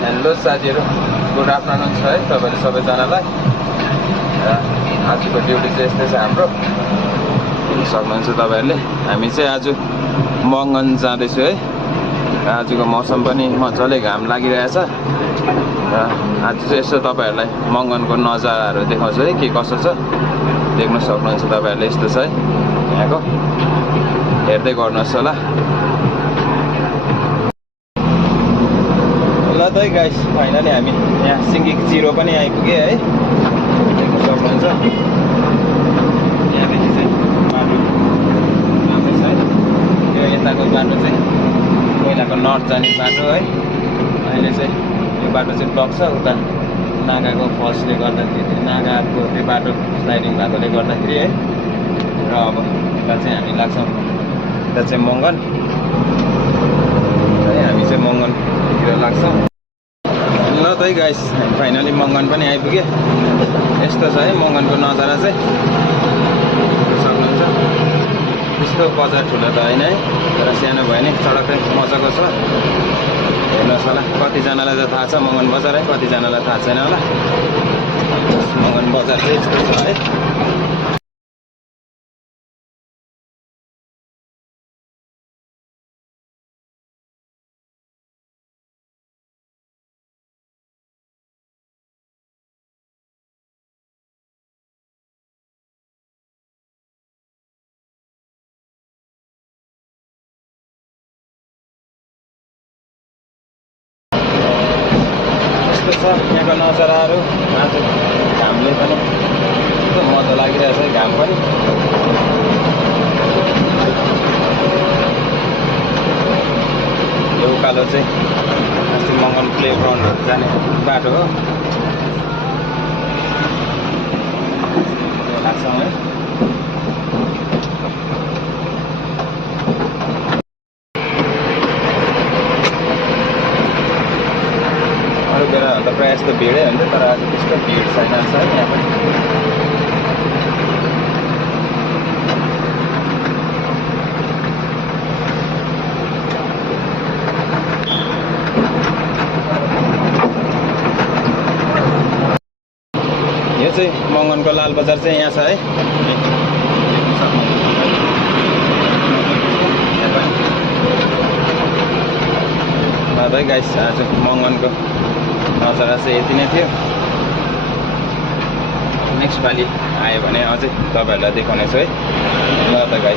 Hello साथीहरू, good afternoon छ है तपाईँले सबैजनालाई। आजको ड्युटी चाहिँ यस्तै छ हाम्रो, हेर्न सक्नुहुन्छ तपाईँहरूले। हामी चाहिँ आज मङ्गन जाँदैछु है। आजको मौसम पनि मजाले घाम लागिरहेछ र आज चाहिँ यसो तपाईँहरूलाई मङ्गनको नजाराहरू देखाउँछु है, के कसो छ देख्न सक्नुहुन्छ तपाईँहरूले। यस्तो छ है यहाँको, हेर्दै गर्नुहोस् होला। ल त है गाइस, फाइनली हामी यहाँ सिङ्गिक जिरो पनि आइपुग्यो है, देख्न सक्नुहुन्छ। यहाँदेखि चाहिँ बाटो राम्रै छ है। यो यताको बाटो चाहिँ पहिलाको नर्थ जाने बाटो है। अहिले चाहिँ यो बाटो चाहिँ ब्लक छ उता नागाको फल्सले गर्दाखेरि, नागाको त्यो बाटो स्लाइडिङ भएकोले गर्दाखेरि है। र अब यता चाहिँ हामी लाग्छौँ, यता चाहिँ मङ्गन है। हामी चाहिँ मङ्गनतिर लाग्छौँ। ल त है गाइस, फाइनली मङ्गन पनि आइपुग्यो। यस्तो छ है मङ्गनको नजारा चाहिँ, सक्नुहुन्छ। त्यस्तो बजार ठुलो त होइन है, तर सानो भयो नि सडक चाहिँ मजाको छ। हेर्नुहोस् होला, कतिजनालाई त थाहा छ मङ्गन बजार है, कतिजनालाई थाहा छैन होला। मङ्गन बजार चाहिँ यस्तो छ है। यहाँको नजाराहरू आज घामले पनि कस्तो मजा लागिरहेछ है, घाम पनि। यो उकालो चाहिँ अस्ति मङ्गन प्ले ग्राउन्डहरू जाने बाटो हो, लाग्छौँ है। बेला त प्रायः जस्तो भिडै हुन्छ, तर आज त्यस्तो भिड छैन छ है यहाँ पनि। यो चाहिँ मङ्गनको लाल बजार चाहिँ यहाँ छ है। है गाइस, आज मङ्गनको नजारा चाहिँ यति नै थियो। नेक्स्ट पालि आयो भने अझै तपाईँहरूलाई देखाउनेछु है। ल त गाइस।